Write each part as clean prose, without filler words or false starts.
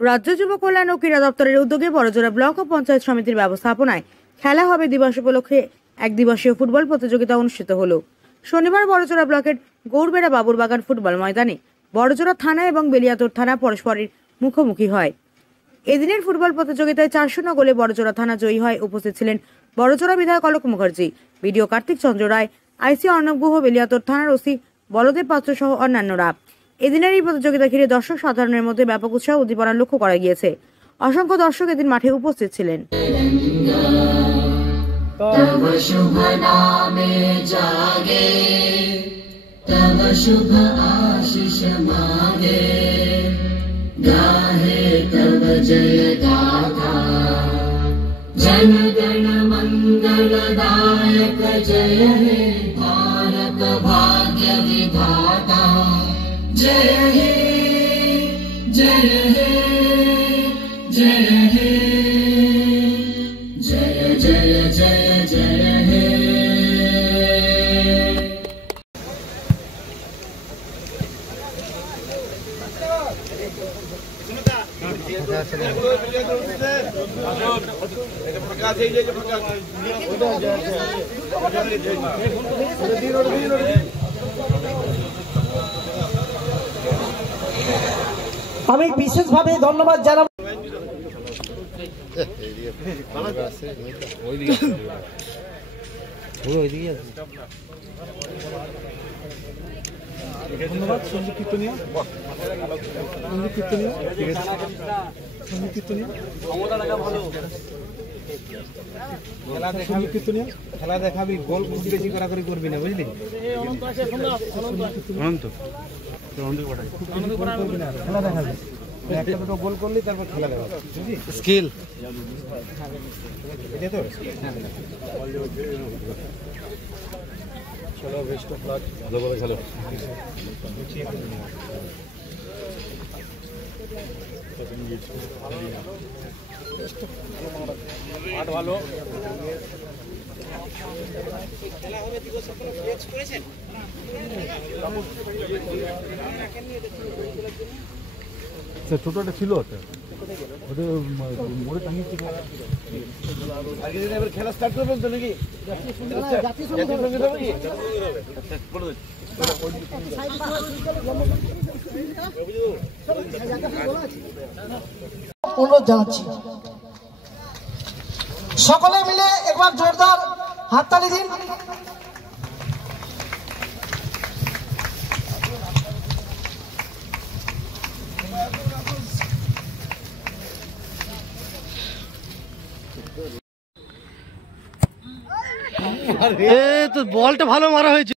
রাজ্য যুব কল্যাণ ও ক্রীড়া দপ্তরের উদ্যোগে বড়জোড়া ব্লক ও পঞ্চায়েত সমিতির ব্যবস্থাপনায় খেলা হবে দিবস উপলক্ষে এক দিবসীয় ফুটবল প্রতিযোগিতা অনুষ্ঠিত হলো। শনিবার বড়জোড়া ব্লকের গৌরবেড়া বাবুরবাগান ফুটবল ময়দানে বড়জোড়া থানা এবং বেলিয়াতোড় থানা পরস্পরের মুখোমুখি হয়। এদিনের ফুটবল প্রতিযোগিতায় 400 গোলে বড়জোড়া থানা জয়ী হয়। উপস্থিত ছিলেন বড়জোড়া বিধায়ক অলোক মুখার্জি, বিডিও কার্তিক চন্দ্র রায়, আইসি অর্ণব গুহ, বেলিয়াতোড় থানার ওসি বলদেব পাত্র সহ অন্যান্যরা। এদিনের এই প্রতিযোগিতা ঘিরে দর্শক সাধারণের মধ্যে ব্যাপক উৎসাহ উদ্দীপনা লক্ষ্য করা গিয়েছে। অসংখ্য দর্শক এদিন মাঠে উপস্থিত ছিলেন। जन गण मंगलदायक जय हे भारत भाग्य विधाता जय हे जय हे जय हे जय जय जय जय हे। আমি বিশেষভাবে ধন্যবাদ জানাবো ধন্যবাদ সঞ্জীব কীর্তনিয়া খেলা দেখাবি, গোল বেশি করাকরি করবি না, বুঝলি? খেলা দেখাবি, একটা দুটো গোল করলি তারপর খেলা দেখাবি, স্কিল এটা তো। চলো, বেস্ট অফ লাক, ভালো ভালো খেলো। আট ভালো খেলা হবে দিবস আপনারা ফেজ করেছেন। ছোটটা ছিল ওটা মোড়ে টাঙিয়েছে। আগে দিন এবার খেলা স্টার্ট করবেন তো নাকি? অনুরোধ জানাচ্ছি সকলে মিলে একবার জোরদার হাততালি দিন। তো বলটা ভালো মারা হয়েছে।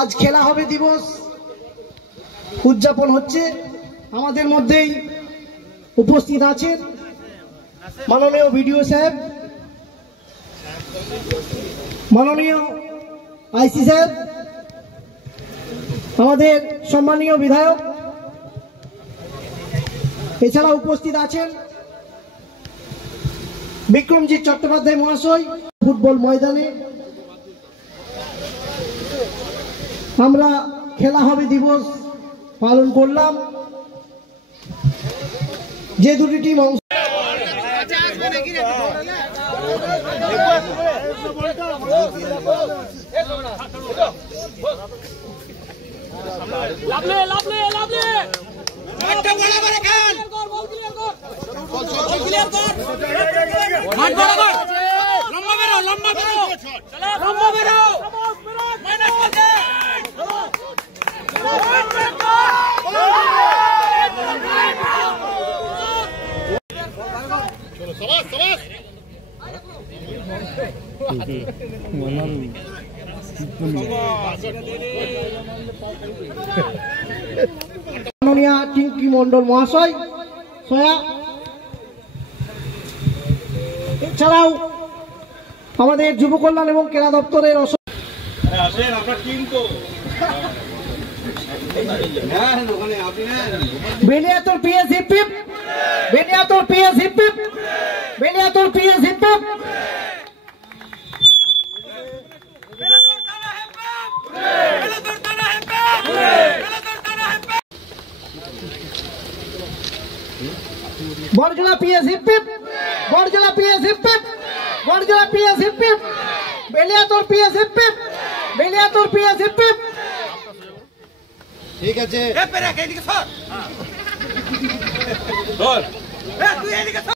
আজ খেলা হবে দিবস উদযাপন হচ্ছে। আমাদের মধ্যেই উপস্থিত আছেন মাননীয় বিডিও সাহেব, মাননীয় আইসি সাহেব, আমাদের সম্মানীয় বিধায়ক, এছাড়া উপস্থিত আছেন বিক্রমজিৎ চট্টোপাধ্যায় মহাশয়। ফুটবল ময়দানে আমরা খেলা হবে দিবস পালন করলাম। যে দুটি টিম মাননীয় চিঙ্কি মন্ডল মহাশয় সয়া, এছাড়াও আমাদের যুব কল্যাণ এবং ক্রীড়া দপ্তরের Beniatur PS hip hip, Beniatur PS hip hip, Beniatur PS hip hip. Barajala PS hip hip, Barajala PS hip hip, Barajala PS hip hip, Beniatur PS hip hip, Beniatur PS hip hip. ঠিক আছে।